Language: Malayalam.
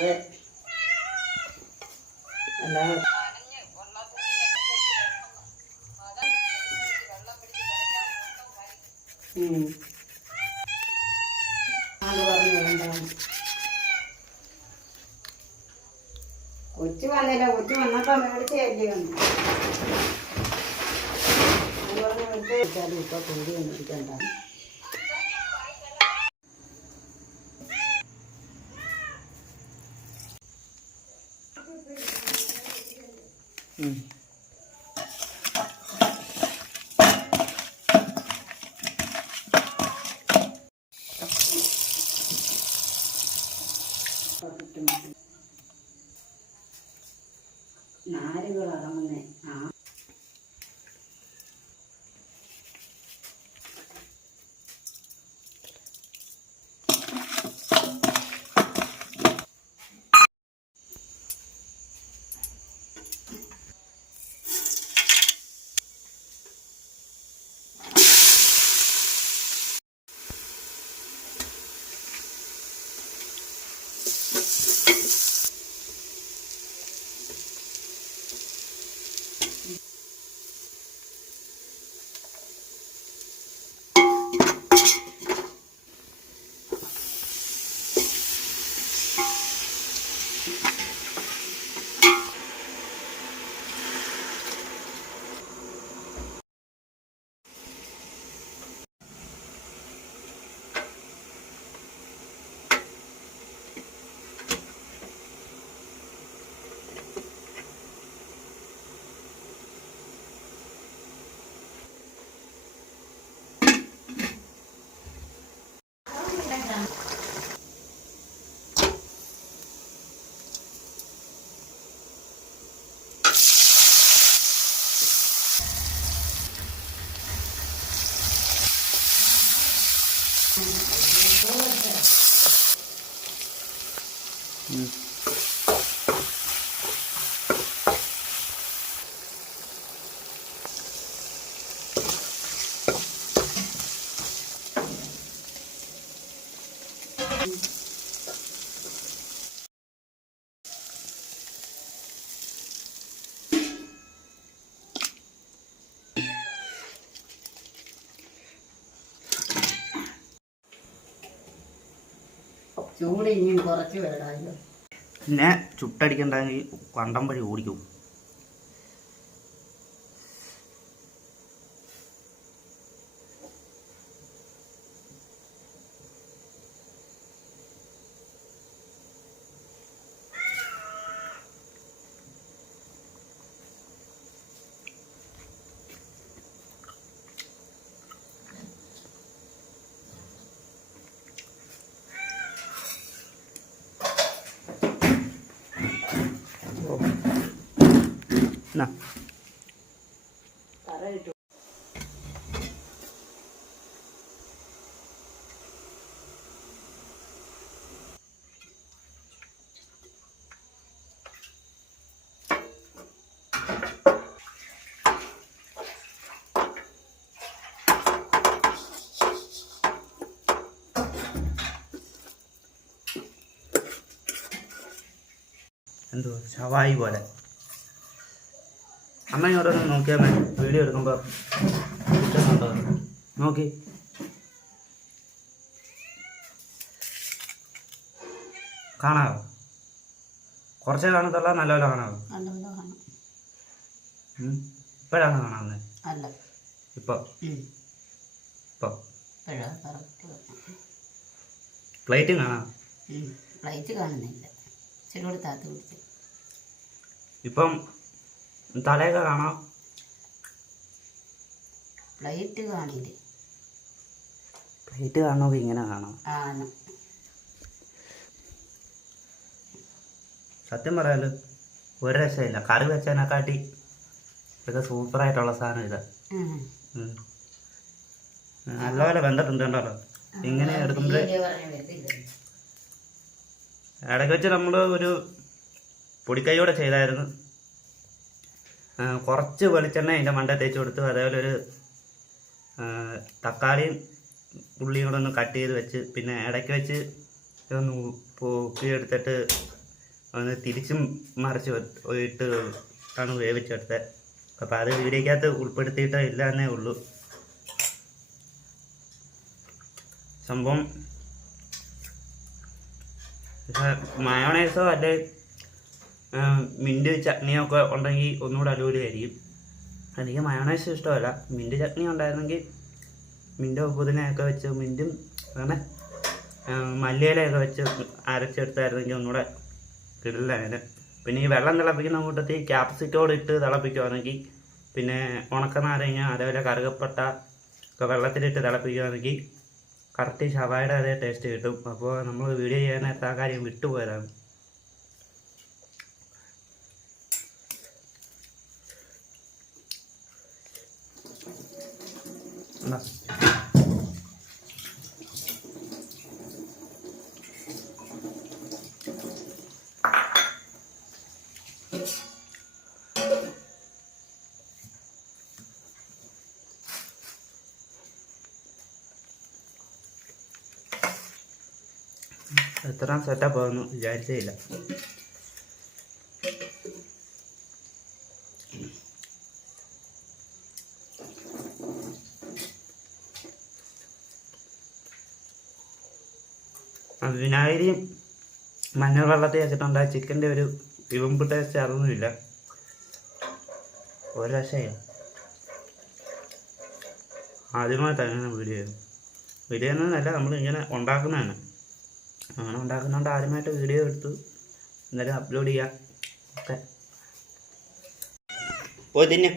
അല്ലാതെ അല്ലാതെ കൊച്ചു വന്നില്ല. കൊച്ചു വന്നപ്പോ മേടിച്ചല്ലേ വന്നു. ഇപ്പൊ കൂടി മേടിക്കണ്ട. നാരുകൾ ഇറങ്ങുന്നേ. ചൂട് ഇനിയും കുറച്ച് വേണമല്ലോ. പിന്നെ ചുട്ടടിക്കണ്ടെങ്കിൽ കണ്ടം വഴി ഓടിക്കും. എന്തോ ഷവായി പോലെ. അമ്മ ഇങ്ങോട്ടൊന്ന് നോക്കിയാൽ മതി. വീഡിയോ എടുക്കുമ്പോൾ കിട്ടുന്നുണ്ടോ നോക്കി. കാണാവോ? കുറച്ചേ കാണത്തുള്ള നല്ലപോലെ കാണാവോ? ഇപ്പോഴാണ് കാണാവുന്നത്? ഇപ്പൊ പ്ലേറ്റും കാണാം. പ്ലേറ്റ് കാണുന്നില്ല. ചെറുകൂടെ താത്ത് പിടിച്ച് ഇപ്പം തലയൊക്കെ കാണാം. പ്ലേറ്റ് കാണില്ലേ? പ്ലേറ്റ് കാണുമ്പോൾ ഇങ്ങനെ കാണാം. സത്യം പറയാലോ ഒരു രക്ഷയില്ല. കറി വെച്ചതിനെക്കാട്ടി ഇതൊക്കെ സൂപ്പറായിട്ടുള്ള സാധനം ഇതാ. നല്ലപോലെ വെന്തിട്ടുണ്ട് കേട്ടോ. ഇങ്ങനെ എടുക്കുമ്പോൾ ഇടയ്ക്ക് വെച്ച് നമ്മൾ ഒരു പൊടിക്കൈയോടെ ചെയ്തായിരുന്നു. കുറച്ച് വെളിച്ചെണ്ണ അതിൻ്റെ മണ്ട തേച്ച് കൊടുത്തു. അതേപോലെ ഒരു തക്കാളിയും ഉള്ളിയും കൂടെ ഒന്ന് കട്ട് ചെയ്ത് വെച്ച് പിന്നെ ഇടയ്ക്ക് വെച്ച് ഇതൊന്ന് പൊക്കിയെടുത്തിട്ട് ഒന്ന് തിരിച്ചും മറിച്ച് ഇട്ട് ആണ് വേവിച്ചെടുത്തത്. അപ്പോൾ അത് വീഡിയോക്കകത്ത് ഉൾപ്പെടുത്തിയിട്ട് ഇല്ല എന്നേ ഉള്ളൂ. സംഭവം മയോണൈസോ അല്ലെ മിൻറ്റ് ചട്നിയോ ഒക്കെ ഉണ്ടെങ്കിൽ ഒന്നുകൂടെ അടിപൊളിയായിരിക്കും. എനിക്ക് മയോണൈസ് ഇഷ്ടമല്ല. മിൻറ്റ് ചട്നി ഉണ്ടായിരുന്നെങ്കിൽ മിൻറ്റോ പുതിനയൊക്കെ വെച്ച് മിൻറ്റും അങ്ങനെ മല്ലിയിലയൊക്കെ വെച്ച് അരച്ചെടുത്തായിരുന്നെങ്കിൽ ഒന്നുകൂടെ കിടിലാണ്. പിന്നെ ഈ വെള്ളം തിളപ്പിക്കുന്ന കൂട്ടത്തിൽ ക്യാപ്സിക്കോട് ഇട്ട് തിളപ്പിക്കുകയാണെങ്കിൽ, പിന്നെ ഉണക്കനാരങ്ങ അതേപോലെ കറുകപ്പട്ട ഒക്കെ വെള്ളത്തിലിട്ട് തിളപ്പിക്കുകയാണെങ്കിൽ കറക്റ്റ് ഷവായുടെ അതേ ടേസ്റ്റ് കിട്ടും. അപ്പോൾ നമ്മൾ വീഡിയോ ചെയ്യാനായിട്ട് ആ കാര്യം വിട്ടുപോയതാണ്. എത്ര സെറ്റപ്പ് ആവുന്നു വിചാരിച്ചേ ഇല്ല. വിനാഗിരിയും മഞ്ഞൾ വെള്ളത്തിൽ വെച്ചിട്ടുണ്ടായ ചിക്കൻ്റെ ഒരു ഇവമ്പ് ടേസ്റ്റ് അതൊന്നുമില്ല. ഒരു രക്ഷയില്ല. ആദ്യമായിട്ടാണ് വീഡിയോ എന്നല്ല, നമ്മൾ ഇങ്ങനെ ഉണ്ടാക്കുന്നതാണ്. അങ്ങനെ ഉണ്ടാക്കുന്നതുകൊണ്ട് ആദ്യമായിട്ട് വീഡിയോ എടുത്തു എന്നാലും അപ്ലോഡ് ചെയ്യാം. ഓക്കെ പോയി തിന്നെ.